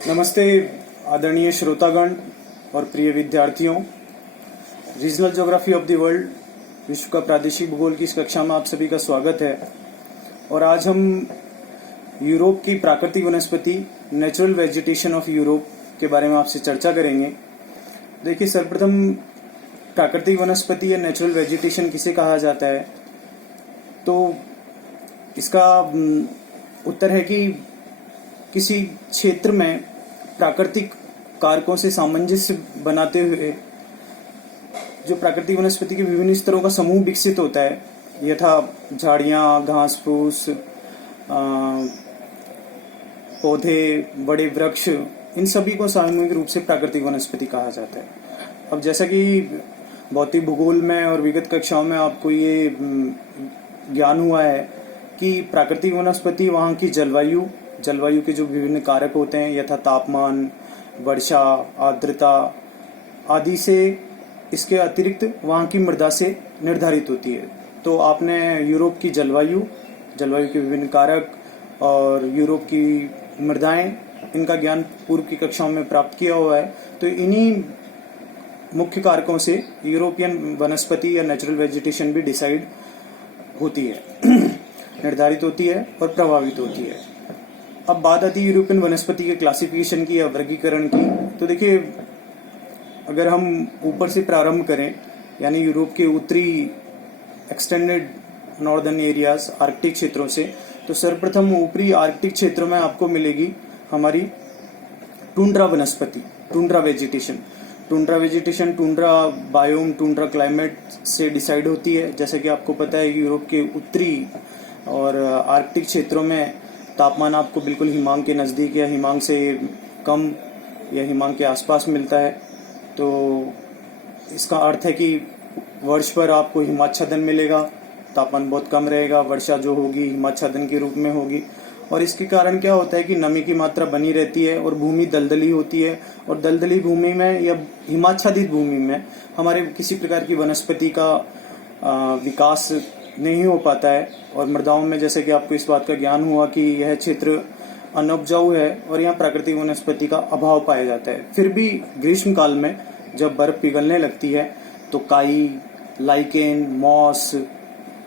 नमस्ते आदरणीय श्रोतागण और प्रिय विद्यार्थियों। Regional geography of the world, विश्व का प्रादेशिक भूगोल की इस कक्षा में आप सभी का स्वागत है। और आज हम यूरोप की प्राकृतिक वनस्पति नेचुरल वेजिटेशन ऑफ यूरोप के बारे में आपसे चर्चा करेंगे। देखिए, सर्वप्रथम प्राकृतिक वनस्पति या नेचुरल वेजिटेशन किसे कहा जाता है, तो इसका उत्तर है कि किसी क्षेत्र में प्राकृतिक कारकों से सामंजस्य बनाते हुए जो प्राकृतिक वनस्पति के विभिन्न स्तरों का समूह विकसित होता है, यथा झाड़ियाँ, घास फूस, पौधे, बड़े वृक्ष, इन सभी को सामूहिक रूप से प्राकृतिक वनस्पति कहा जाता है। अब जैसा कि भौतिक भूगोल में और विगत कक्षाओं में आपको ये ज्ञान हुआ है कि प्राकृतिक वनस्पति वहाँ की जलवायु के जो विभिन्न कारक होते हैं, यथा तापमान, वर्षा, आर्द्रता आदि से, इसके अतिरिक्त वहाँ की मृदा से निर्धारित होती है। तो आपने यूरोप की जलवायु के विभिन्न कारक और यूरोप की मृदाएं, इनका ज्ञान पूर्व की कक्षाओं में प्राप्त किया हुआ है। तो इन्हीं मुख्य कारकों से यूरोपियन वनस्पति या नेचुरल वेजिटेशन भी डिसाइड होती है, निर्धारित होती है और प्रभावित होती है। अब बात आती है यूरोपियन वनस्पति के क्लासिफिकेशन की या वर्गीकरण की। तो देखिए, अगर हम ऊपर से प्रारंभ करें, यानी यूरोप के उत्तरी एक्सटेंडेड नॉर्दर्न एरियाज, आर्कटिक क्षेत्रों से, तो सर्वप्रथम ऊपरी आर्कटिक क्षेत्रों में आपको मिलेगी हमारी टुंड्रा वनस्पति, tundra vegetation, tundra biome, tundra climate से डिसाइड होती है। जैसे कि आपको पता है कि यूरोप के उत्तरी और आर्कटिक क्षेत्रों में तापमान आपको बिल्कुल हिमांक के नज़दीक या हिमांक से कम या हिमांक के आसपास मिलता है। तो इसका अर्थ है कि वर्ष पर आपको हिमाच्छादन मिलेगा, तापमान बहुत कम रहेगा, वर्षा जो होगी हिमाच्छादन के रूप में होगी। और इसके कारण क्या होता है कि नमी की मात्रा बनी रहती है और भूमि दलदली होती है, और दलदली भूमि में या हिमाच्छादित भूमि में हमारे किसी प्रकार की वनस्पति का विकास नहीं हो पाता है। और मृदाओं में, जैसे कि आपको इस बात का ज्ञान हुआ कि यह क्षेत्र अनउपजाऊ है और यहाँ प्राकृतिक वनस्पति का अभाव पाया जाता है। फिर भी ग्रीष्म काल में जब बर्फ पिघलने लगती है तो काई, लाइकेन, मॉस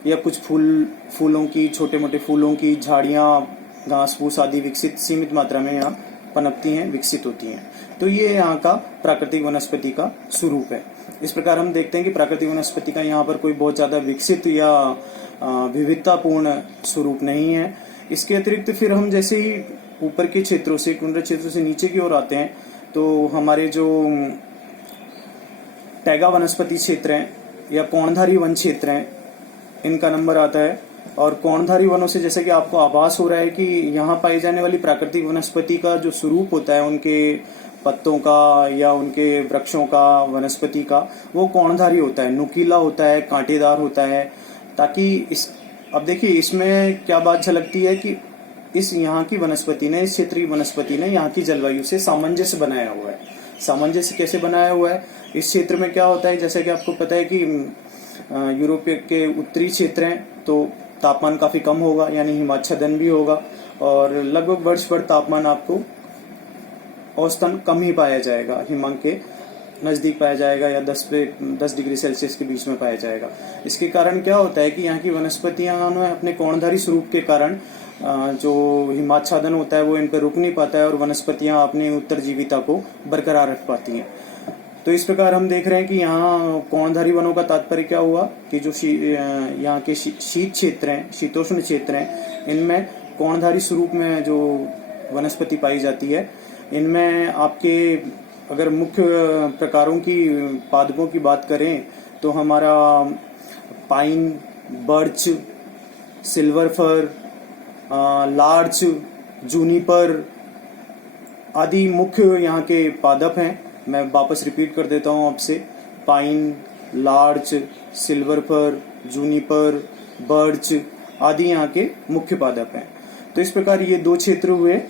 या कुछ फूलों की, छोटे मोटे फूलों की झाड़ियाँ, घास फूस आदि विकसित सीमित मात्रा में यहाँ पनपती हैं, विकसित होती हैं। तो ये यहाँ का प्राकृतिक वनस्पति का स्वरूप है। इस प्रकार हम देखते हैं कि प्राकृतिक वनस्पति का यहाँ पर कोई बहुत ज्यादा विकसित या विविधतापूर्ण स्वरूप नहीं है। इसके अतिरिक्त फिर हम जैसे ही ऊपर के क्षेत्रों से, टुंड्रा क्षेत्रों से नीचे की ओर आते हैं, तो हमारे जो टैगा वनस्पति क्षेत्र हैं या कोणधारी वन क्षेत्र हैं, इनका नंबर आता है। और कोणधारी वनों से जैसे कि आपको आभास हो रहा है कि यहाँ पाई जाने वाली प्राकृतिक वनस्पति का जो स्वरूप होता है, उनके पत्तों का या उनके वृक्षों का, वनस्पति का, वो कोणधारी होता है, नुकीला होता है, कांटेदार होता है। ताकि अब देखिए, इसमें क्या बात झलकती है कि इस यहाँ की वनस्पति ने, इस क्षेत्रीय वनस्पति ने यहाँ की जलवायु से सामंजस्य बनाया हुआ है। सामंजस्य कैसे बनाया हुआ है? इस क्षेत्र में क्या होता है, जैसे कि आपको पता है कि यूरोप के उत्तरी क्षेत्र हैं, तो तापमान काफी कम होगा, यानी हिमाच्छादन भी होगा, और लगभग वर्ष भर तापमान आपको औसतन कम ही पाया जाएगा, हिमांक के नजदीक पाया जाएगा या 10 डिग्री सेल्सियस के बीच में पाया जाएगा। इसके कारण क्या होता है कि यहाँ की वनस्पतियां अपने कोणधारी स्वरूप के कारण जो हिमाच्छादन होता है वो इन पर रुक नहीं पाता है और वनस्पतियां अपनी उत्तरजीविता को बरकरार रख पाती हैं। तो इस प्रकार हम देख रहे हैं कि यहाँ कोणधारी वनों का तात्पर्य क्या हुआ कि जो यहाँ के शीत क्षेत्र हैं, शीतोष्ण क्षेत्र हैं, इनमें कोणधारी स्वरूप में जो वनस्पति पाई जाती है, इनमें आपके अगर मुख्य प्रकारों की, पादपों की बात करें, तो हमारा pine, birch, silver fir, larch, Juniper आदि मुख्य यहाँ के पादप हैं। मैं वापस रिपीट कर देता हूँ आपसे, pine, larch, silver fir, Juniper, birch आदि यहाँ के मुख्य पादप हैं। तो इस प्रकार ये दो क्षेत्र हुए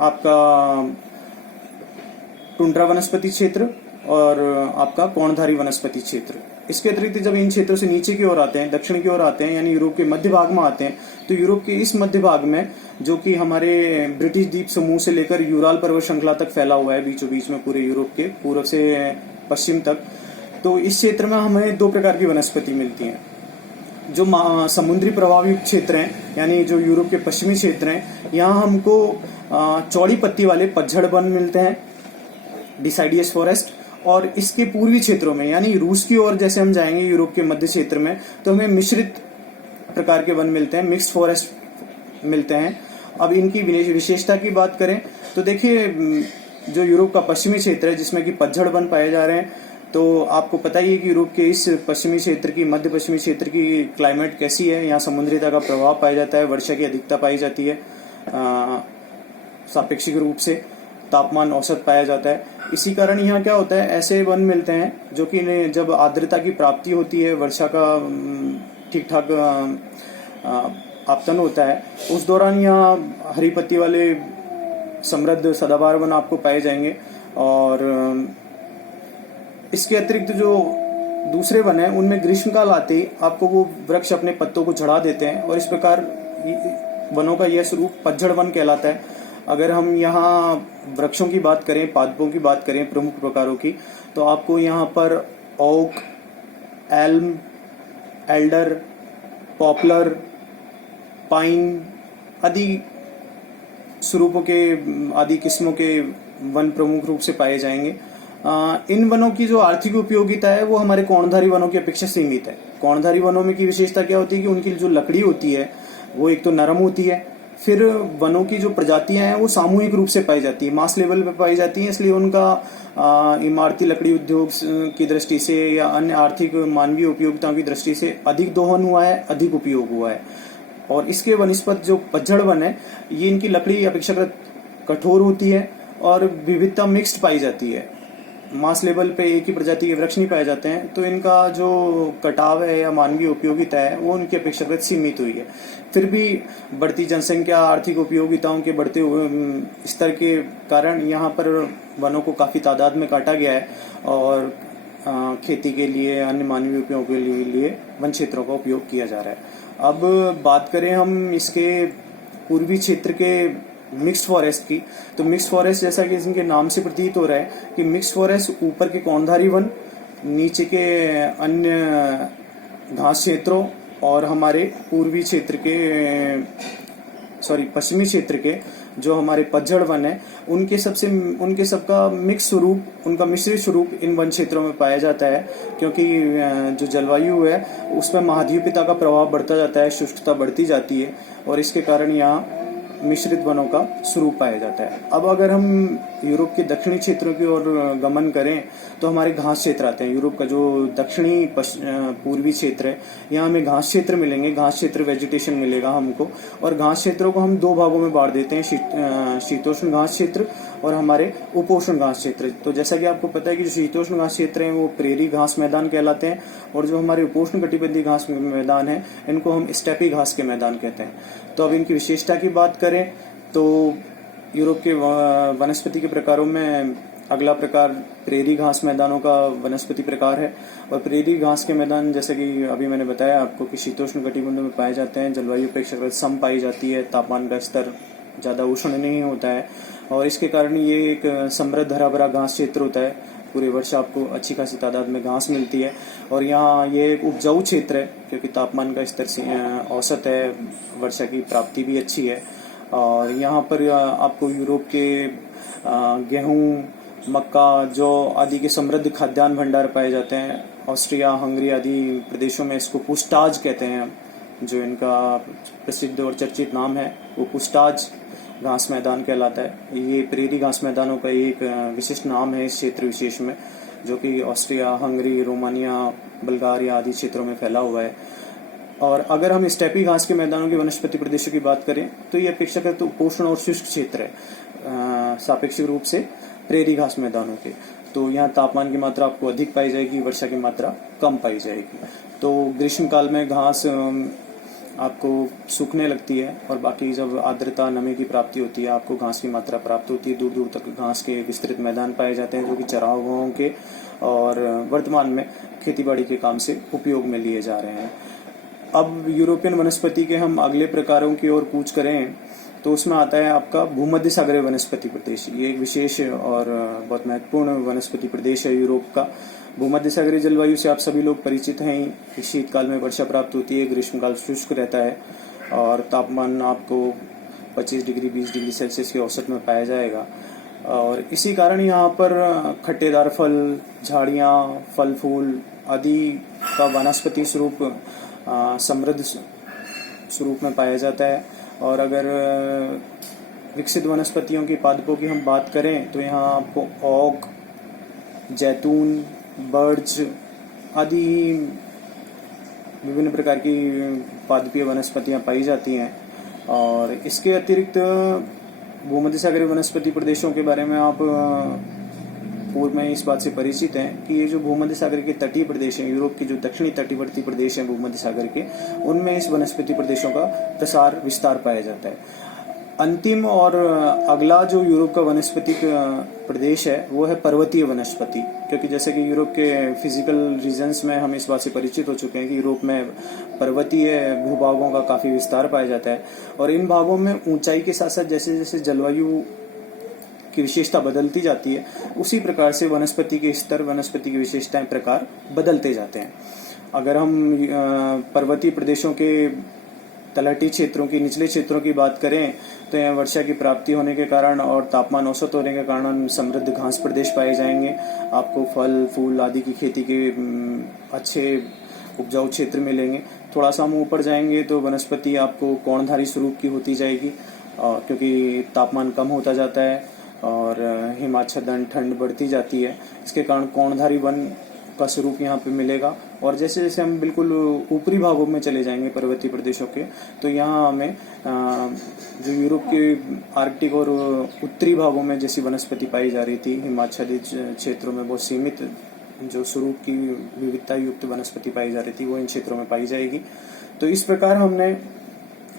आपका टुंड्रा वनस्पति क्षेत्र और आपका कोणधारी वनस्पति क्षेत्र। इसके अतिरिक्त जब इन क्षेत्रों से नीचे की ओर आते हैं, दक्षिण की ओर आते हैं, यानी यूरोप के मध्य भाग में आते हैं, तो यूरोप के इस मध्य भाग में जो कि हमारे ब्रिटिश द्वीप समूह से लेकर यूराल पर्वत श्रृंखला तक फैला हुआ है, बीचों बीच में पूरे यूरोप के पूर्व से पश्चिम तक, तो इस क्षेत्र में हमें दो प्रकार की वनस्पति मिलती हैं। जो समुद्री प्रभावी क्षेत्र हैं, यानी जो यूरोप के पश्चिमी क्षेत्र हैं, यहाँ हमको चौड़ी पत्ती वाले पतझड़ वन मिलते हैं, डिसाइडियस फॉरेस्ट। और इसके पूर्वी क्षेत्रों में, यानी रूस की ओर जैसे हम जाएंगे यूरोप के मध्य क्षेत्र में, तो हमें मिश्रित प्रकार के वन मिलते हैं, मिक्स्ड फॉरेस्ट मिलते हैं। अब इनकी विशेषता की बात करें तो देखिए, जो यूरोप का पश्चिमी क्षेत्र है जिसमें कि पतझड़ वन पाए जा रहे हैं, तो आपको पता ही है कि यूरोप के इस पश्चिमी क्षेत्र की, मध्य पश्चिमी क्षेत्र की क्लाइमेट कैसी है। यहाँ समुद्रीता का प्रभाव पाया जाता है, वर्षा की अधिकता पाई जाती है, सापेक्षिक रूप से तापमान औसत पाया जाता है। इसी कारण यहाँ क्या होता है, ऐसे वन मिलते हैं जो कि जब आर्द्रता की प्राप्ति होती है, वर्षा का ठीक ठाक आपतन होता है, उस दौरान यहाँ हरी पत्ती वाले समृद्ध सदाबहार वन आपको पाए जाएंगे। और इसके अतिरिक्त जो दूसरे वन है, उनमें ग्रीष्मकाल आते ही आपको वो वृक्ष अपने पत्तों को झड़ा देते हैं, और इस प्रकार वनों का यह स्वरूप पतझड़ वन कहलाता है। अगर हम यहाँ वृक्षों की बात करें, पादपों की बात करें, प्रमुख प्रकारों की, तो आपको यहाँ पर oak, elm, alder, poplar, pine आदि स्वरूपों के, आदि किस्मों के वन प्रमुख रूप से पाए जाएंगे। इन वनों की जो आर्थिक उपयोगिता है वो हमारे कोणधारी वनों की अपेक्षा सीमित है। कोणधारी वनों में की विशेषता क्या होती है कि उनकी जो लकड़ी होती है वो एक तो नरम होती है, फिर वनों की जो प्रजातियां हैं वो सामूहिक रूप से पाई जाती है, मास लेवल पे पाई जाती हैं, इसलिए उनका इमारती लकड़ी उद्योग की दृष्टि से या अन्य आर्थिक मानवीय उपयोगिताओं की दृष्टि से अधिक दोहन हुआ है, अधिक उपयोग हुआ है। और इसके वनस्पत जो पतझड़ वन है, ये इनकी लकड़ी अपेक्षाकृत कठोर होती है और विविधता मिक्स्ड पाई जाती है। मास लेवल पे एक ही प्रजाति के वृक्ष नहीं पाए जाते हैं, तो इनका जो कटाव है या मानवीय उपयोगिता है वो उनकी अपेक्षाकृत सीमित हुई है। फिर भी बढ़ती जनसंख्या, आर्थिक उपयोगिताओं के बढ़ते हुए स्तर के कारण यहाँ पर वनों को काफी तादाद में काटा गया है, और खेती के लिए, अन्य मानवीय उपयोगों के लिए वन क्षेत्रों का उपयोग किया जा रहा है। अब बात करें हम इसके पूर्वी क्षेत्र के मिक्स्ड फॉरेस्ट की, तो मिक्स्ड फॉरेस्ट जैसा कि इनके नाम से प्रतीत हो रहा है कि मिक्स्ड फॉरेस्ट ऊपर के कोणधारी वन, नीचे के अन्य घास क्षेत्रों और हमारे पूर्वी क्षेत्र के, पश्चिमी क्षेत्र के जो हमारे पतझड़ वन है, उनके सबका मिक्स स्वरूप, उनका मिश्रित स्वरूप इन वन क्षेत्रों में पाया जाता है। क्योंकि जो जलवायु है उस पर महाद्वीपीयता का प्रभाव बढ़ता जाता है, शुष्कता बढ़ती जाती है, और इसके कारण यहाँ मिश्रित वनों का स्वरूप पाया जाता है। अब अगर हम यूरोप के दक्षिणी क्षेत्रों की ओर गमन करें तो हमारे घास क्षेत्र आते हैं। यूरोप का जो दक्षिणी पूर्वी क्षेत्र है, यहाँ हमें घास क्षेत्र मिलेंगे, घास क्षेत्र वेजिटेशन मिलेगा हमको, और घास क्षेत्रों को हम दो भागों में बांट देते हैं, शीतोष्ण घास क्षेत्र और हमारे उपोष्ण घास क्षेत्र। तो जैसा कि आपको पता है कि जो शीतोष्ण घास क्षेत्र हैं वो प्रेरी घास मैदान कहलाते हैं, और जो हमारे उपोष्ण कटिबंधीय घास मैदान है इनको हम स्टेपी घास के मैदान कहते हैं। तो अब इनकी विशेषता की बात करें तो यूरोप के वनस्पति के प्रकारों में अगला प्रकार प्रेरी घास मैदानों का वनस्पति प्रकार है। और प्रेरी घास के मैदान, जैसे कि अभी मैंने बताया आपको, कि शीतोष्ण कटिबंधों में पाए जाते हैं, जलवायु अपेक्षाकृत सम पाई जाती है, तापमान का स्तर ज़्यादा उष्ण नहीं होता है, और इसके कारण ये एक समृद्ध हरा भरा घास क्षेत्र होता है। पूरे वर्ष आपको अच्छी खासी तादाद में घास मिलती है, और यहाँ ये एक उपजाऊ क्षेत्र है क्योंकि तापमान का स्तर औसत है, वर्षा की प्राप्ति भी अच्छी है। और यहाँ पर आपको यूरोप के गेहूँ, मक्का, जौ आदि के समृद्ध खाद्यान्न भंडार पाए जाते हैं। ऑस्ट्रिया, हंगरी आदि प्रदेशों में इसको पुस्टाज कहते हैं, जो इनका प्रसिद्ध और चर्चित नाम है वो पुस्टाज घास मैदान कहलाता है। ये प्रेरी घास मैदानों का एक विशिष्ट नाम है इस क्षेत्र विशेष में, जो कि ऑस्ट्रिया, हंगरी, रोमानिया, बुल्गारिया आदि क्षेत्रों में फैला हुआ है। और अगर हम स्टेपी घास के मैदानों के वनस्पति प्रदेशों की बात करें तो ये अपेक्षाकृत उपोष्ण और शुष्क क्षेत्र है सापेक्षिक रूप से प्रेरी घास मैदानों के। तो यहाँ तापमान की मात्रा आपको अधिक पाई जाएगी, वर्षा की मात्रा कम पाई जाएगी। तो ग्रीष्मकाल में घास आपको सूखने लगती है, और बाकी जब आर्द्रता नमी की प्राप्ति होती है आपको घास की मात्रा प्राप्त होती है। दूर दूर तक घास के विस्तृत मैदान पाए जाते हैं जो कि चरागाहों के और वर्तमान में खेतीबाड़ी के काम से उपयोग में लिए जा रहे हैं। अब यूरोपियन वनस्पति के हम अगले प्रकारों की ओर कूच करें तो उसमें आता है आपका भूमध्य सागरीय वनस्पति प्रदेश। ये एक विशेष और बहुत महत्वपूर्ण वनस्पति प्रदेश है यूरोप का। भूमध्य सागरीय जलवायु से आप सभी लोग परिचित हैं ही। शीतकाल में वर्षा प्राप्त होती है, ग्रीष्मकाल शुष्क रहता है और तापमान आपको 25 डिग्री 20 डिग्री सेल्सियस के औसत में पाया जाएगा। और इसी कारण यहाँ पर खट्टेदार फल, झाड़ियाँ, फल फूल आदि का वनस्पति स्वरूप समृद्ध स्वरूप में पाया जाता है। और अगर विकसित वनस्पतियों की पादपों की हम बात करें तो यहाँ आपको ओक, जैतून, बर्च आदि विभिन्न प्रकार की पादपीय वनस्पतियाँ पाई जाती हैं। और इसके अतिरिक्त भूमध्य सागरीय वनस्पति प्रदेशों के बारे में आप पूर्व में इस बात से परिचित हैं कि ये जो भूमध्य सागर के तटीय प्रदेश हैं, यूरोप के जो दक्षिणी तटीवर्ती प्रदेश हैं भूमध्य सागर के, उनमें इस वनस्पति प्रदेशों का प्रसार विस्तार पाया जाता है। अंतिम और अगला जो यूरोप का वनस्पति प्रदेश है वो है पर्वतीय वनस्पति, क्योंकि जैसे कि यूरोप के फिजिकल रीजन्स में हम इस बात से परिचित हो चुके हैं कि यूरोप में पर्वतीय भूभागों का काफी विस्तार पाया जाता है। और इन भागों में ऊंचाई के साथ साथ जैसे जैसे जलवायु की विशेषता बदलती जाती है उसी प्रकार से वनस्पति के स्तर, वनस्पति की विशेषताएं, प्रकार बदलते जाते हैं। अगर हम पर्वतीय प्रदेशों के तलहटी क्षेत्रों की, निचले क्षेत्रों की बात करें तो यहाँ वर्षा की प्राप्ति होने के कारण और तापमान औसत होने के कारण समृद्ध घास प्रदेश पाए जाएंगे। आपको फल फूल आदि की खेती के अच्छे उपजाऊ क्षेत्र मिलेंगे। थोड़ा सा हम ऊपर जाएंगे तो वनस्पति आपको कोणधारी स्वरूप की होती जाएगी क्योंकि तापमान कम होता जाता है और हिमाच्छादन ठंड बढ़ती जाती है। इसके कारण कोणधारी वन का स्वरूप यहाँ पे मिलेगा। और जैसे जैसे हम बिल्कुल ऊपरी भागों में चले जाएंगे पर्वतीय प्रदेशों के, तो यहाँ हमें जो यूरोप के आर्कटिक और उत्तरी भागों में जैसी वनस्पति पाई जा रही थी, हिमाच्छादित क्षेत्रों में बहुत सीमित जो स्वरूप की विविधता युक्त वनस्पति पाई जा रही थी वो इन क्षेत्रों में पाई जाएगी। तो इस प्रकार हमने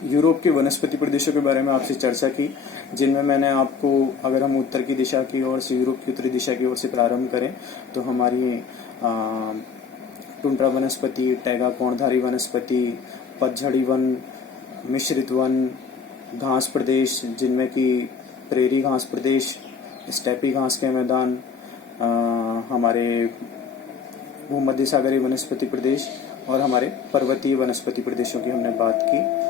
यूरोप के वनस्पति प्रदेशों के बारे में आपसे चर्चा की, जिनमें मैंने आपको, अगर हम उत्तर की दिशा की ओर से, यूरोप की उत्तरी दिशा की ओर से प्रारंभ करें तो हमारी टुंड्रा वनस्पति, टैगा कोणधारी वनस्पति, पतझड़ी वन, मिश्रित वन, घास प्रदेश जिनमें कि प्रेरी घास प्रदेश, स्टेपी घास के मैदान, हमारे भूमध्य सागरीय वनस्पति प्रदेश और हमारे पर्वतीय वनस्पति प्रदेशों की हमने बात की।